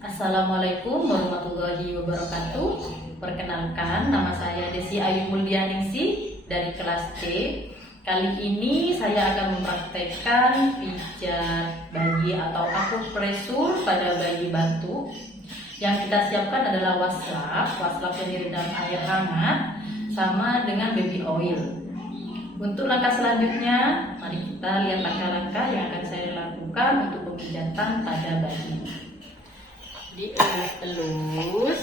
Assalamualaikum warahmatullahi wabarakatuh. Perkenalkan, nama saya Desi Ayu Muldianingsih dari kelas C. Kali ini saya akan mempraktekkan pijat bayi atau akupresur pada bayi batuk. Yang kita siapkan adalah waslap yang direndam air hangat sama dengan baby oil. Untuk langkah selanjutnya, mari kita lihat langkah-langkah yang akan saya lakukan untuk pemijatan pada bayi. Dielus-elus.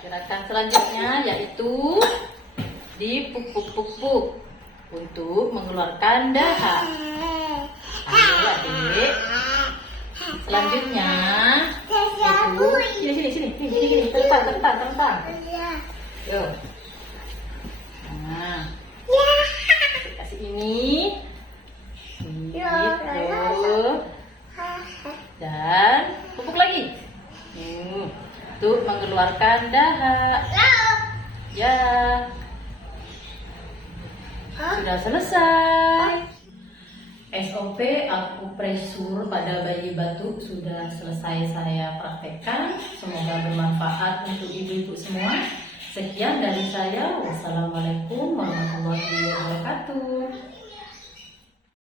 Gerakan selanjutnya yaitu dipupuk-pupuk untuk mengeluarkan dahak. Ayo adik. Selanjutnya itu sini, tentang. Yuk. Nah, kasih ini. Gitu. Dan pupuk lagi untuk mengeluarkan dahak. Ya, sudah selesai. SOP akupresur pada bayi batuk sudah selesai saya praktekkan. Semoga bermanfaat untuk ibu-ibu semua. Sekian dari saya. Wassalamualaikum warahmatullahi wabarakatuh.